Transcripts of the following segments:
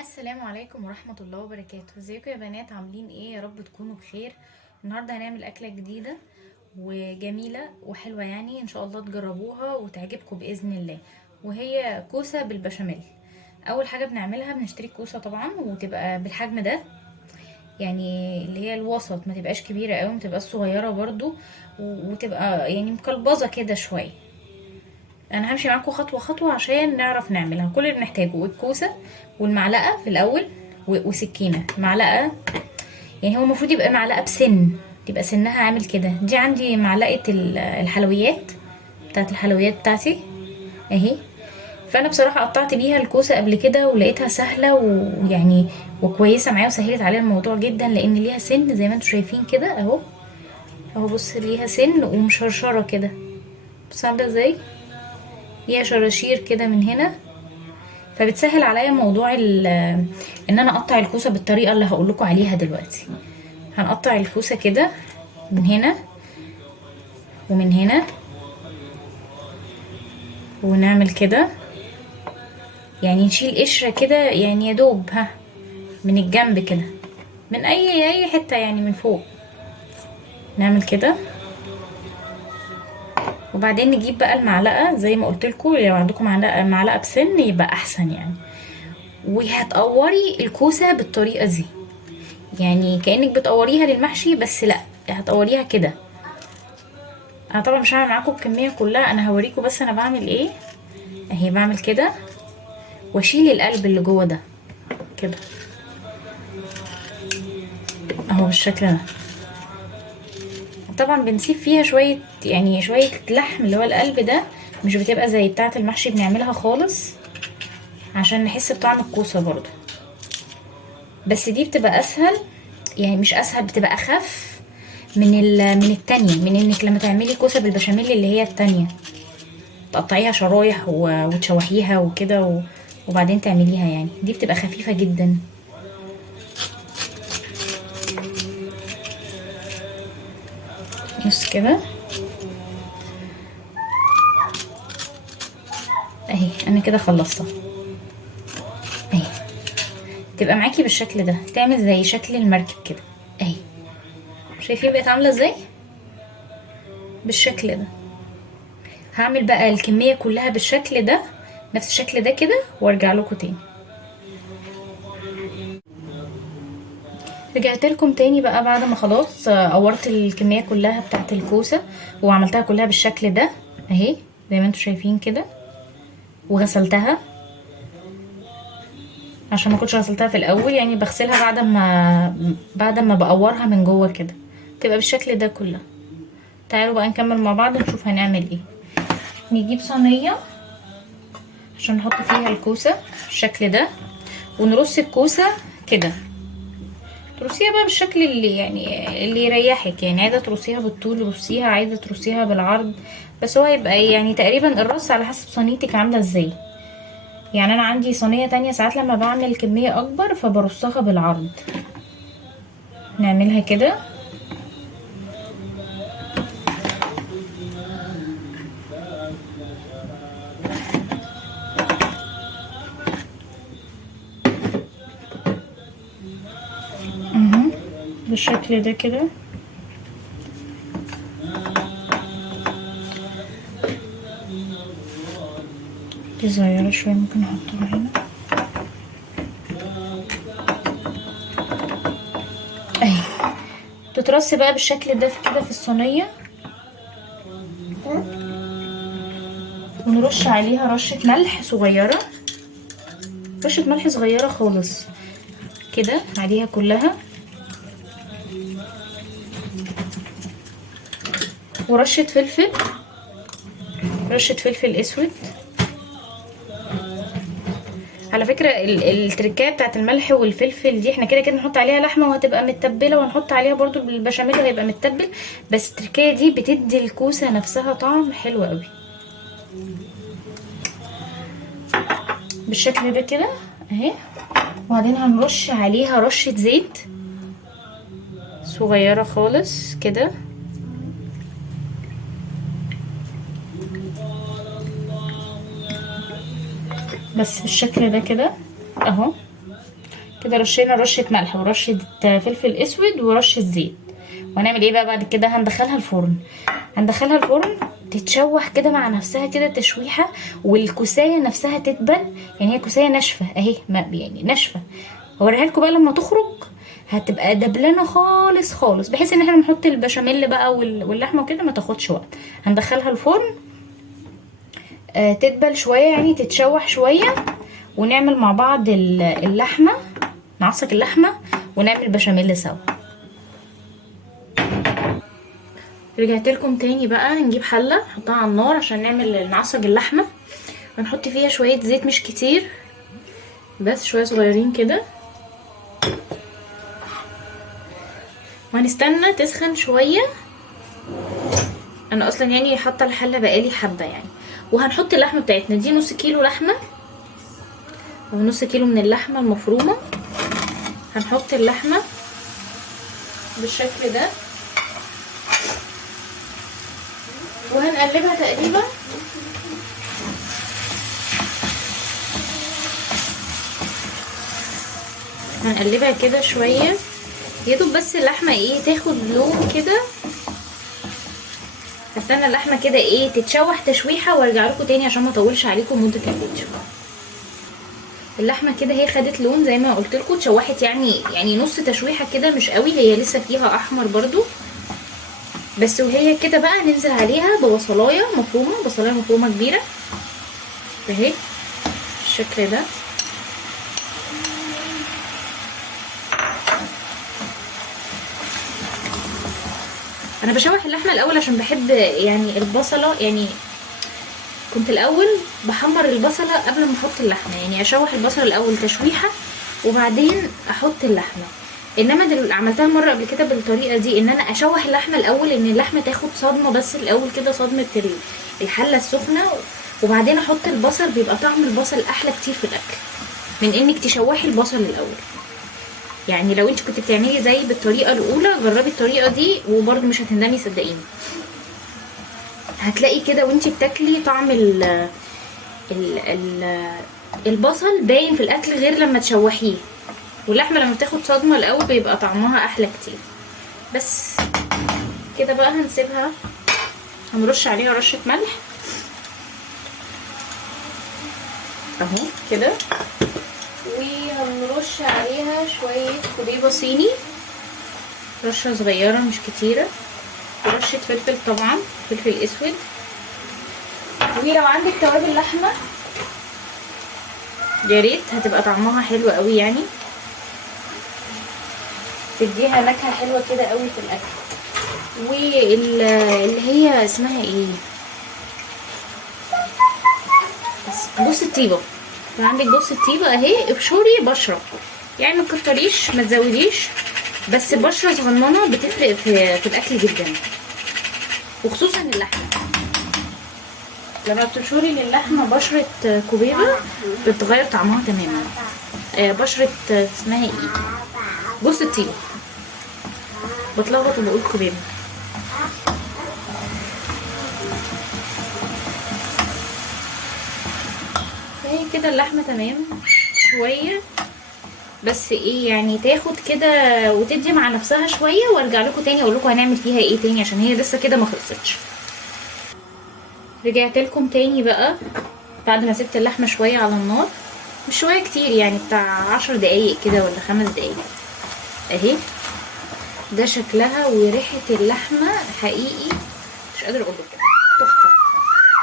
السلام عليكم ورحمة الله وبركاته. ازيكم يا بنات؟ عاملين ايه؟ يا رب تكونوا بخير. النهاردة هنعمل اكلة جديدة وجميلة وحلوة، يعني ان شاء الله تجربوها وتعجبكم بإذن الله، وهي كوسة بالبشاميل. اول حاجة بنعملها بنشتري كوسة طبعا، وتبقى بالحجم ده، يعني اللي هي الوسط، ما تبقاش كبيرة قوي، ما تبقاش صغيرة برضو، وتبقى يعني مكلبظة كده شوية. انا همشي معاكم خطوه خطوه عشان نعرف نعملها. كل اللي بنحتاجه الكوسه والمعلقه في الاول، وسكينه معلقه. يعني هو المفروض يبقى معلقه بسن، تبقى سنها عامل كده. دي عندي معلقه الحلويات، بتاعت الحلويات بتاعتي اهي. فانا بصراحه قطعت بيها الكوسه قبل كده ولقيتها سهله ويعني وكويسه معايا، وسهلت عليا الموضوع جدا، لان ليها سن زي ما انتم شايفين كده اهو. اهو بص، ليها سن ومشرشره كده، بص عامله ازاي، ليها شراشير كده من هنا. فبتسهل عليا موضوع ان انا اقطع الكوسه بالطريقه اللي هقول لكم عليها دلوقتي. هنقطع الكوسه كده من هنا ومن هنا، ونعمل كده، يعني نشيل قشره كده، يعني يا دوب ها من الجنب كده، من اي حته، يعني من فوق نعمل كده. وبعدين نجيب بقى المعلقه زي ما قلت لكم، لو عندكم معلقه بسن يبقى احسن يعني. وهتقوري الكوسه بالطريقه دي، يعني كأنك بتقوريها للمحشي، بس لا، هتقوريها كده. انا طبعا مش هعمل معاكم الكميه كلها، انا هوريكم بس انا بعمل ايه. اهي بعمل كده، واشيل القلب اللي جوه ده كده اهو بالشكل ده. طبعا بنسيب فيها شويه، يعني شويه لحم اللي هو القلب ده، مش بتبقى زي بتاعه المحشي بنعملها خالص، عشان نحس بطعم الكوسه برضو. بس دي بتبقى اسهل، يعني مش اسهل، بتبقى اخف من التانية، من انك لما تعملي كوسه بالبشاميل اللي هي التانية تقطعيها شرايح وتشوحيها وكده وبعدين تعمليها. يعني دي بتبقى خفيفة جدا. بس كده اهي، انا كده خلصتها اهي. تبقى معاكي بالشكل ده، تعمل زي شكل المركب كده اهي. شايفين بقت عاملة ازاي؟ بالشكل ده. هعمل بقى الكمية كلها بالشكل ده، نفس الشكل ده كده، وارجع لكم تاني. رجعت لكم تاني بقى بعد ما خلاص قورت الكمية كلها بتاعت الكوسة، وعملتها كلها بالشكل ده اهي، زي ما انتم شايفين كده. وغسلتها، عشان ما كنتش غسلتها في الاول، يعني بغسلها بعد ما بقورها من جوه كده، تبقى بالشكل ده كلها. تعالوا بقى نكمل مع بعض نشوف هنعمل ايه. نجيب صينيه عشان نحط فيها الكوسه بالشكل ده، ونرص الكوسه كده. ترصيها بقى بالشكل اللي يريحك، يعني عايزه ترصيها بالطول رصيها، عايزه ترصيها بالعرض، بس هو يبقى يعني تقريبا الرص على حسب صينيتك عامله ازاي. يعني انا عندي صينيه تانية ساعات لما بعمل كميه اكبر فبرصها بالعرض. نعملها كده بالشكل ده كده. دي صغيرة شوية، ممكن احطها هنا اهي. تترص بقى بالشكل ده كده في الصينية، ونرش عليها رشة ملح صغيرة، رشة ملح صغيرة خالص كده عليها كلها، ورشة فلفل، رشة فلفل اسود. على فكرة التركية بتاعت الملح والفلفل دي، احنا كده كده نحط عليها لحمة وهتبقى متبلة، وهنحط عليها برضو البشاميل وهيبقى متبل، بس التركية دي بتدي الكوسة نفسها طعم حلو قوي. بالشكل ده كده اهي. وبعدين هنرش عليها رشة زيت صغيرة خالص كده، بس بالشكل ده كده اهو. كده رشينا رشه ملح ورشه فلفل اسود ورشه زيت. وهنعمل ايه بقى بعد كده؟ هندخلها الفرن. تتشوح كده مع نفسها كده تشويحه، والكوسايه نفسها تدبل. يعني هي كوسايه ناشفه اهي، يعني ناشفه. هوريها لكم بقى لما تخرج هتبقى دبلانه خالص خالص، بحيث ان احنا نحط البشاميل بقى واللحمه وكده ما تاخدش وقت. هندخلها الفرن تدبل شويه، يعني تتشوح شويه، ونعمل مع بعض اللحمه، نعصق اللحمه ونعمل بشاميل سوا. رجعت لكم تاني بقى. نجيب حله نحطها على النار عشان نعصج اللحمه، ونحط فيها شويه زيت، مش كتير بس شويه صغيرين كده، وهنستنى تسخن شويه. انا اصلا يعني حاطه الحله بقالي حبه يعني. وهنحط اللحمه بتاعتنا دي، نص كيلو لحمه او نص كيلو من اللحمه المفرومه. هنحط اللحمه بالشكل ده وهنقلبها تقريبا هنقلبها كده شويه يدوب بس اللحمه ايه تاخد لون كده. هستنى اللحمه كده ايه تتشوح تشويحه وارجع لكم تاني عشان ما اطولش عليكم مده الفيديو. اللحمه كده هي خدت لون زي ما قلت لكم، اتشوحت يعني نص تشويحه كده، مش قوي، هي لسه فيها احمر برضو بس. وهي كده بقى ننزل عليها ببصلايه مفرومه، بصلايه مفرومه كبيره اهي بالشكل ده. انا بشوح اللحمه الاول عشان بحب يعني البصله، يعني كنت الاول بحمر البصله قبل ما احط اللحمه، يعني اشوح البصله الاول تشويحه وبعدين احط اللحمه. انما عملتها مره قبل كده بالطريقه دي، ان انا اشوح اللحمه الاول، ان اللحمه تاخد صدمه بس الاول كده، صدمه الحله السخنه، وبعدين احط البصل. بيبقى طعم البصل احلى كتير في الاكل من انك تشوحي البصل الاول. يعني لو انت كنت بتعملي زي بالطريقه الاولى، جربي الطريقه دي وبرده مش هتندمي صدقيني. هتلاقي كده وانتي بتاكلي طعم البصل باين في الاكل غير لما تشوحيه. واللحمه لما بتاخد صدمه الاول بيبقى طعمها احلى كتير. بس كده بقى هنسيبها، هنرش عليها رشه ملح اهو كده، وهنرش عليها شويه كوبيبه صيني، رشه صغيره مش كتيره، ورشه فلفل طبعا، فلفل اسود. ولو عندك توابل لحمه يا ريت، هتبقى طعمها حلو قوي، يعني تديها نكهه حلوه كده قوي في الاكل. واللي هي اسمها ايه، جوز الطيبه. لو عندك جوز الطيبه اهي ابشري بشره، يعني ما تكتريش ما تزوديش، بس بشره صغننه بتفرق في الاكل جدا، وخصوصا اللحمه. لما بتبشري للحمه بشره كوبيبه بتغير طعمها تماما. بشره اسمها ايه، جوز الطيبه، بتلخبط وبقول كوبيبه. فهي كده اللحمه تمام شويه، بس ايه يعني تاخد كده وتدي مع نفسها شويه، وارجع لكم تاني اقول لكم هنعمل فيها ايه تاني، عشان هي لسه كده ما خلصتش. رجعت لكم تاني بقى بعد ما سبت اللحمه شويه على النار، مش شويه كتير، يعني بتاع 10 دقايق كده ولا 5 دقايق اهي. ده شكلها وريحه اللحمه حقيقي مش قادره اقول لكم تحفه.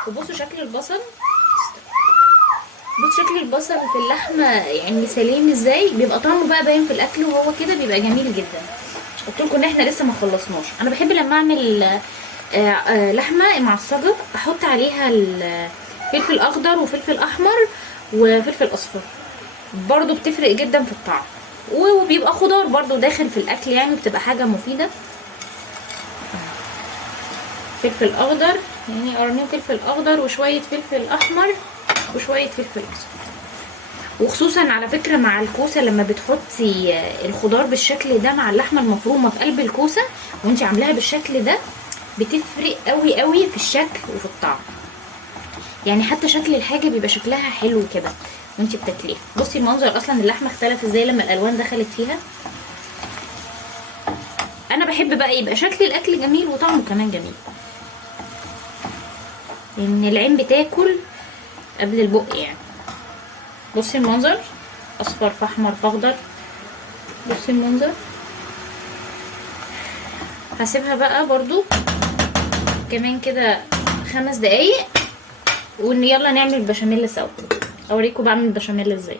وبصوا شكل البصل، بص شكل البصل في اللحمه يعني سليم ازاي، بيبقى طعمه بقى باين في الاكل، وهو كده بيبقى جميل جدا. قلت لكم ان احنا لسه ما خلصناش. انا بحب لما اعمل لحمه معصجه احط عليها الفلفل اخضر وفلفل احمر وفلفل اصفر، برضو بتفرق جدا في الطعم، وبيبقى خضار برضو داخل في الاكل، يعني بتبقى حاجه مفيده. فلفل اخضر يعني قرنين فلفل اخضر وشويه فلفل احمر وشويه فلفل اصفر. وخصوصا على فكره مع الكوسه لما بتحطي الخضار بالشكل ده مع اللحمه المفرومه في قلب الكوسه وانت عاملاها بالشكل ده، بتفرق قوي قوي في الشكل وفي الطعم. يعني حتى شكل الحاجه بيبقى شكلها حلو كده. وانتي بتاكليها. بصي المنظر اصلا اللحمه اختلف ازاي لما الالوان دخلت فيها. انا بحب بقى يبقى شكل الاكل جميل وطعمه كمان جميل، لان العين بتاكل قبل البق يعني. بصي المنظر، اصفر في احمر في اخضر. بصي المنظر. هسيبها بقى برضو كمان كده 5 دقايق، وان يلا نعمل البشاميل سوا. اوريكم بعمل البشاميل ازاي.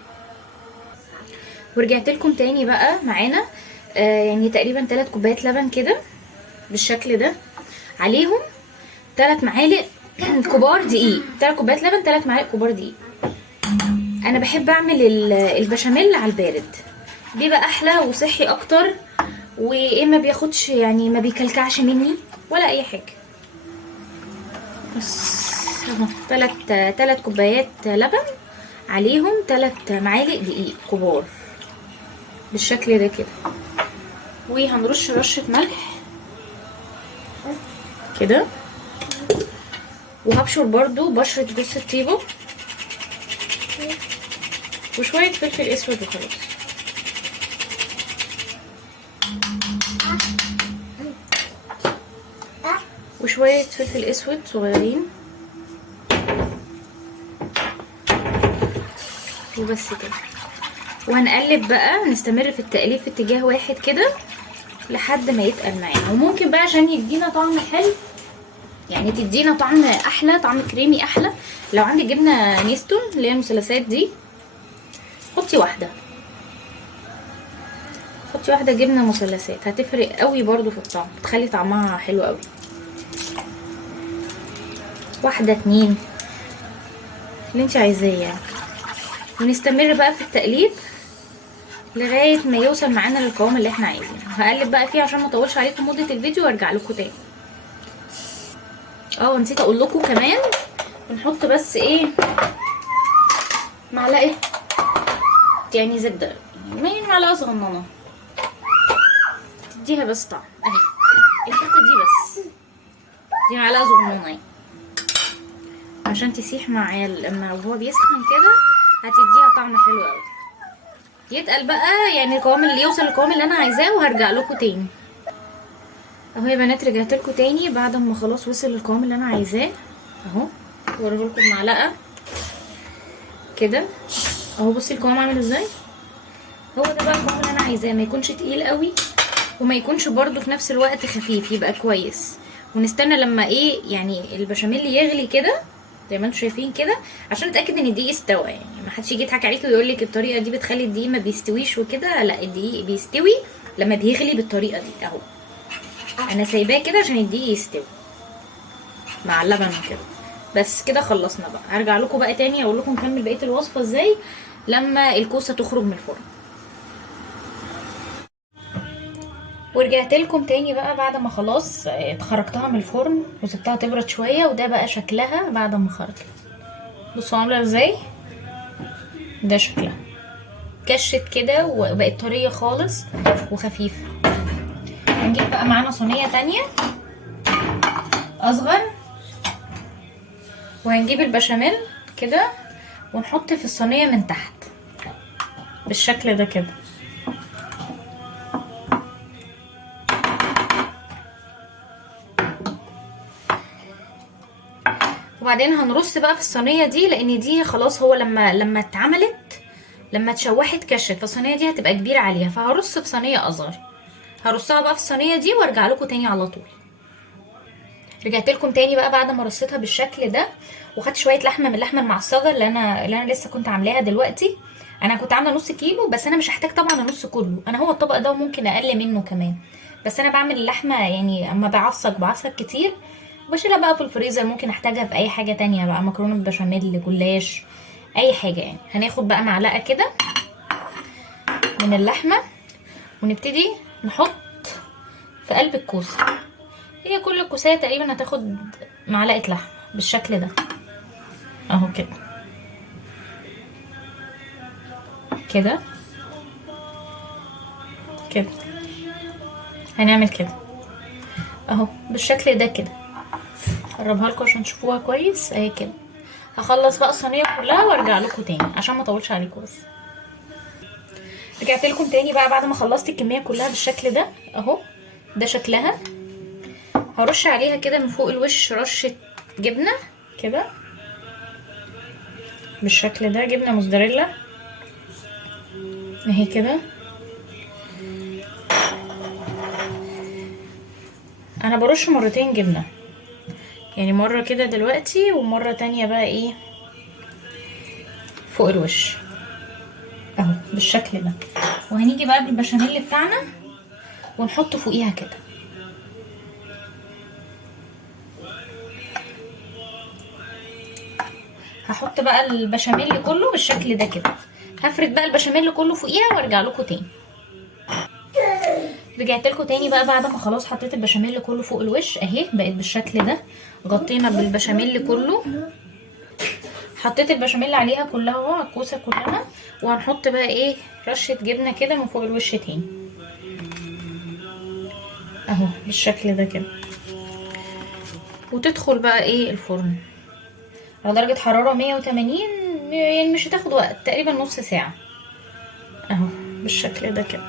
ورجعت لكم تاني بقى معانا يعني تقريبا 3 كوبايات لبن كده بالشكل ده، عليهم 3 معالق كبار دقيق. 3 كوبايات لبن 3 معالق كبار دقيق. انا بحب اعمل البشاميل على البارد، بيبقى احلى وصحي اكتر، وايه ما بياخدش يعني ما بيكلكعش مني ولا اي حاجه. بس اهو 3 كوبايات لبن عليهم 3 معالق دقيق كبار بالشكل ده كده. وهنرش رشه ملح كده، وهبشر برضو بشره جوز الطيبه وشويه فلفل اسود وخلاص. وشويه فلفل اسود صغيرين وبس كده. وهنقلب بقى، نستمر في التقليب في اتجاه واحد كده لحد ما يتقل معانا. وممكن بقى عشان يدينا طعم حلو يعني تدينا طعم احلى، طعم كريمي احلى، لو عندك جبنه نيستون اللي هي المثلثات دي حطي واحده، حطي واحده جبنه مثلثات، هتفرق قوي برضو في الطعم، تخلي طعمها حلو قوي. واحده 2 اللي انت عايزاه يعني. ونستمر بقى في التقليب لغايه ما يوصل معانا للقوام اللي احنا عايزينه. هقلب بقى فيه عشان ما اطولش عليكم مده الفيديو وارجع لكم تاني. نسيت اقول لكم كمان بنحط بس ايه معلقه يعني زبده، يعني معلقه صغننه تديها بس طعم اهي. الحته دي بس، دي معلقه صغننه اهي عشان تسيح معايا لما هو بيسخن كده، هتديها طعم حلو قوي. يتقل بقى يعني القوام اللي يوصل للقوام اللي انا عايزاه وهرجع لكم تاني. اهو يا بنات رجعت لكم تاني بعد ما خلاص وصل للقوام اللي انا عايزاه اهو. اوريه لكم بمعلقه كده اهو. بصي القوام عامل ازاي، هو ده بقى القوام اللي انا عايزاه، ما يكونش تقيل قوي وما يكونش برضو في نفس الوقت خفيف، يبقى كويس. ونستنى لما ايه يعني البشاميل يغلي كده زي ما انتم شايفين كده، عشان نتاكد ان الدقيق استوى. يعني ما حدش يجي يضحك عليكي ويقول لك الطريقه دي بتخلي الدقيق ما بيستويش وكده، لا الدقيق بيستوي لما بيغلي بالطريقه دي اهو. انا سايباه كده عشان الدقيق يستوي مع اللبن وكده. بس كده خلصنا بقى. هرجع لكم بقى تاني اقول لكم نكمل بقيه الوصفه ازاي لما الكوسه تخرج من الفرن. ورجعت لكم تاني بقى بعد ما خلاص خرجتها من الفرن وسبتها تبرد شويه، وده بقى شكلها بعد ما خرجت. بصوا عامله ازاي، ده شكلها كشت كده وبقت طريه خالص وخفيفه. هنجيب بقى معانا صينيه تانية اصغر، وهنجيب البشاميل كده ونحط في الصينيه من تحت بالشكل ده كده. وبعدين هنرص بقى في الصينيه دي، لان دي خلاص هو لما اتعملت لما اتشوحت كشت، فالصينيه دي هتبقى كبيره عليها، فهرص في صينيه اصغر. هرصها بقى في الصينيه دي وارجع لكم تاني على طول. رجعت لكم تاني بقى بعد ما رصيتها بالشكل ده، وخدت شويه لحمه من اللحمه المعصجه اللي انا لسه كنت عاملاها دلوقتي. انا كنت عامله نص كيلو، بس انا مش هحتاج طبعا النص كله، انا هو الطبق ده وممكن اقل منه كمان. بس انا بعمل اللحمه يعني اما بعصج كتير وبشيلها بقى في الفريزر، ممكن احتاجها في اي حاجه تانية بقى، مكرونه بشاميل، جلاش، اي حاجه يعني. هناخد بقى معلقه كده من اللحمه ونبتدي نحط في قلب الكوسه. هي كل الكوسايه تقريبا هتاخد معلقه لحمه بالشكل ده اهو كده كده كده. هنعمل كده اهو بالشكل ده كده. اقربها لكم عشان تشوفوها كويس اهي كده. هخلص بقى الصينيه كلها وارجع لكم تاني عشان ما اطولش عليكم. بس رجعت لكم تاني بقى بعد ما خلصت الكميه كلها بالشكل ده اهو. ده شكلها. هرش عليها كده من فوق الوش رشه جبنه كده بالشكل ده، جبنه موزاريلا اهي كده. انا برش مرتين جبنه، يعني مره كده دلوقتي ومره تانية بقى ايه فوق الوش اهو بالشكل ده. وهنيجي بقى بالبشاميل بتاعنا ونحطه فوقيها كده. هحط بقى البشاميل كله بالشكل ده كده. هفرد بقى البشاميل كله فوقيها وارجع لكم تاني. رجعت لكم تاني بقى بعد ما خلاص حطيت البشاميل كله فوق الوش اهي بقت بالشكل ده. غطينا بالبشاميل كله، حطيت البشاميل عليها كلها اهو على الكوسه كلها. وهنحط بقى ايه رشه جبنه كده من فوق الوش تاني اهو بالشكل ده كده. وتدخل بقى ايه الفرن على درجه حراره 180، يعني مش هتاخد وقت، تقريبا نص ساعه اهو بالشكل ده كده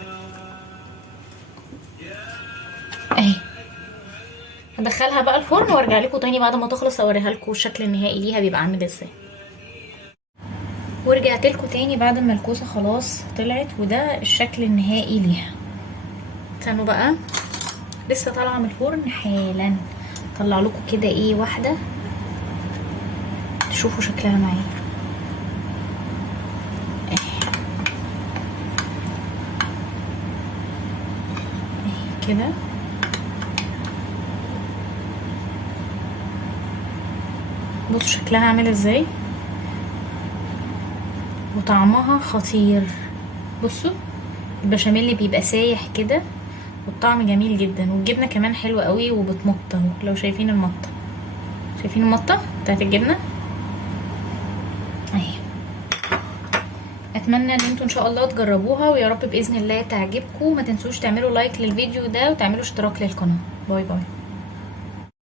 اهي. هدخلها بقى الفرن وارجع لكم تاني بعد ما تخلص اوريها لكم الشكل النهائي ليها بيبقى عامل ازاي. ورجعت لكم تاني بعد ما الكوسه خلاص طلعت، وده الشكل النهائي ليها. استنوا بقى لسه طالعه من الفرن حالا. طلع لكم كده ايه واحده تشوفوا شكلها معايا كده. بصوا شكلها عامل ازاي وطعمها خطير. بصوا البشاميل اللي بيبقى سايح كده والطعم جميل جدا، والجبنه كمان حلوه قوي وبتمط اهو. لو شايفين المطه، شايفين المطه بتاعت الجبنه اهي. اتمنى ان انتوا ان شاء الله تجربوها ويا رب باذن الله تعجبكم. ما تنسوش تعملوا لايك للفيديو ده وتعملوا اشتراك للقناه. باي باي.